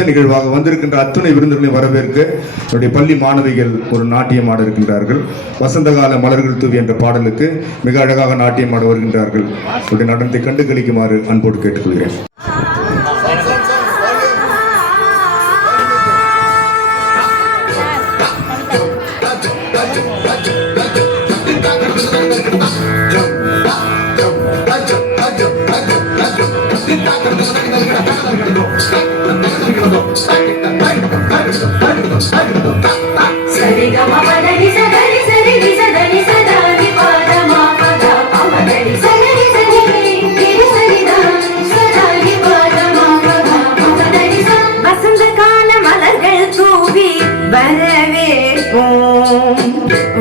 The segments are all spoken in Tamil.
அடுத்த நிகழ்வாக வந்திருக்கின்ற அத்துணை விருந்தினர்களை வரவேற்க என்னுடைய பள்ளி மாணவிகள் ஒரு நாட்டியம் ஆட இருக்கின்றார்கள். வசந்தகால மலர்கள் தூவி என்ற பாடலுக்கு மிக அழகாக நாட்டியம் ஆட வருகின்றார்கள். அவருடைய நடனத்தை கண்டு கழிக்குமாறு அன்போடு கேட்டுக்கொள்கிறேன்.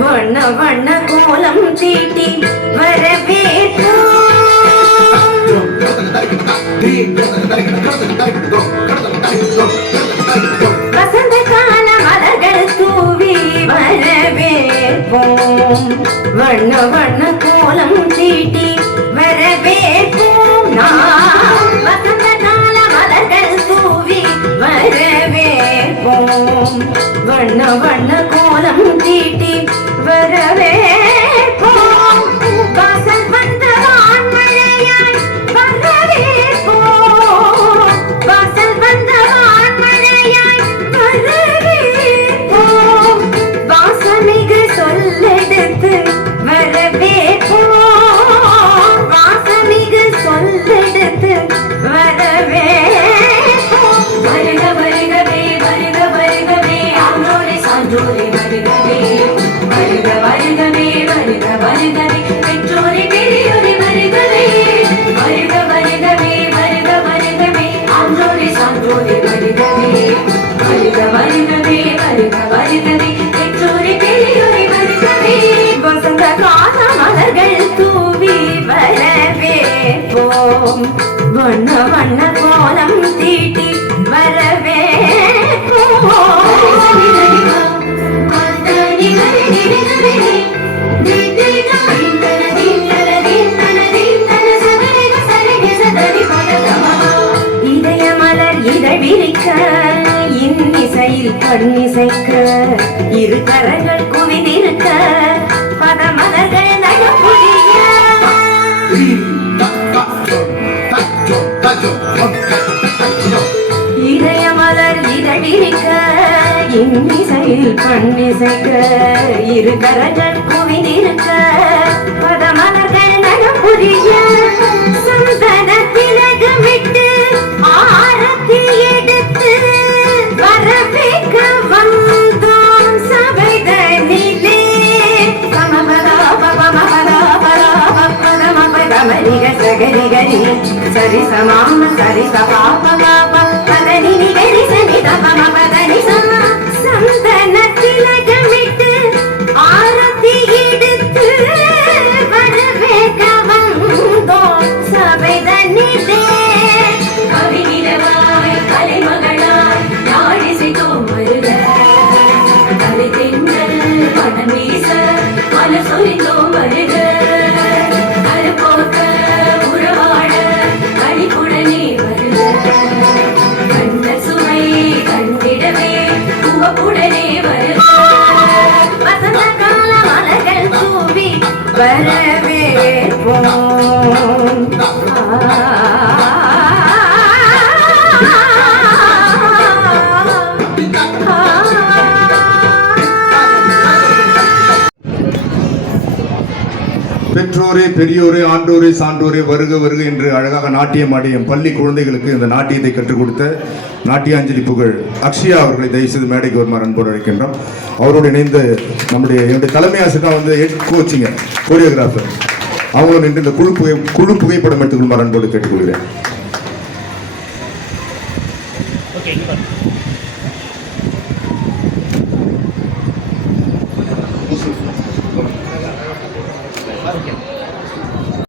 வண்ண வண்ண கோலம் தீட்டி வரவேற்போம். வசந்த கால மலர்கள் தூவி வரவேற்போம். வண்ண வண்ண கோலம் தீட்டி வரவேற்போம். வசந்த கால மலர்கள் தூவி வரவேற்போம். வண்ண வண்ண கோலம் தீட்டி வரவேற்போம். வாசல் வந்த வான்மழையாய் வரவேற்போம். வாசல் வந்த வான்மழையாய் வரவேற்போம். வாசமிகு சொல்லெடுத்து வரவேற்போம். வாசமிகு சொல்லெடுத்து வரவேற்போம். வருக வருகவே வருக வருகவே ஆண்டோரே சான்றோரே வருகவே. வருக வருகவே வருக வருகவே பெற்றோரே பெரியோரே வருகவே. வருக வருகவே வருக வருகவே ஆன்றோரே சான்றோரே வருகவே. வருக வருகவே வருக வருகவே பெற்றோரே பெரியோரே வருகவே. வசந்த கால மலர்கள் தூவி வரவேற்போம். வண்ண வண்ண கோலம் தீட்டி வரவேற்போம். இதயமலர் இதழிருக்க இன்னிசையில் கண்ணிசைக்க இரு கரங்கள் குவிதிருக்க பதமலர்கள் நகப்புரிய. இதயமலர் இதழிருக்க இன்னிசையில் கண்ணிசைக்க இரு கரங்கள் குவிதிருக்க பதமலர்கள் நகப்புரிய. சந்தன திலகமிட்டு ஆரத்தி எடுத்து வரவேற்க வந்தோம் சபைதனிலே. சமபதமபதமபதமபதமரிக சகரிகரி சரி சமாம சரி சபாப பாப பதனி நிகரி சனி தபம பதனி சம. சந்தன திலகமிட்டு ஆரத்தி எடுத்து வரவேற்க வந்தோம் சபைதனிலே. கவிநிலவாய் கலைமகளாய் நாடிசைத்தோம் வருக. கலை தென்றல் படம் வீச மலர் சொரிந்தோம் வருக. கருப்போக்க உறவாட கணிப்புடனே வருக. கண்ட சுவை கண்டிடவே உவப்புடனே வருக. வசந்த கால மலர்கள் தூவி வரவேற்போம். பெற்றோரே பெரியோரே ஆண்டோரே சான்றோரே வருக வருக என்று அழகாக நாட்டியம் ஆடிய பள்ளி குழந்தைகளுக்கு இந்த நாட்டியத்தை கற்றுக் கொடுத்த நாட்டியாஞ்சலி புகழ் அக்ஷயா அவர்களை தயவுசெய்து மேடைக்கு வருமாறு அன்போடு அழைக்கின்றோம். அவரோடு இணைந்து என்னுடைய தலைமை ஆசிரியர் தான் வந்து ஹெட் கோச்சிங்க கோரியோகிராஃபர் அவங்களும் நின்று இந்த குழு புகைப்படம் எடுத்துக்கொள்ளுமாறு அன்போடு கேட்டுக்கொள்கிறேன்.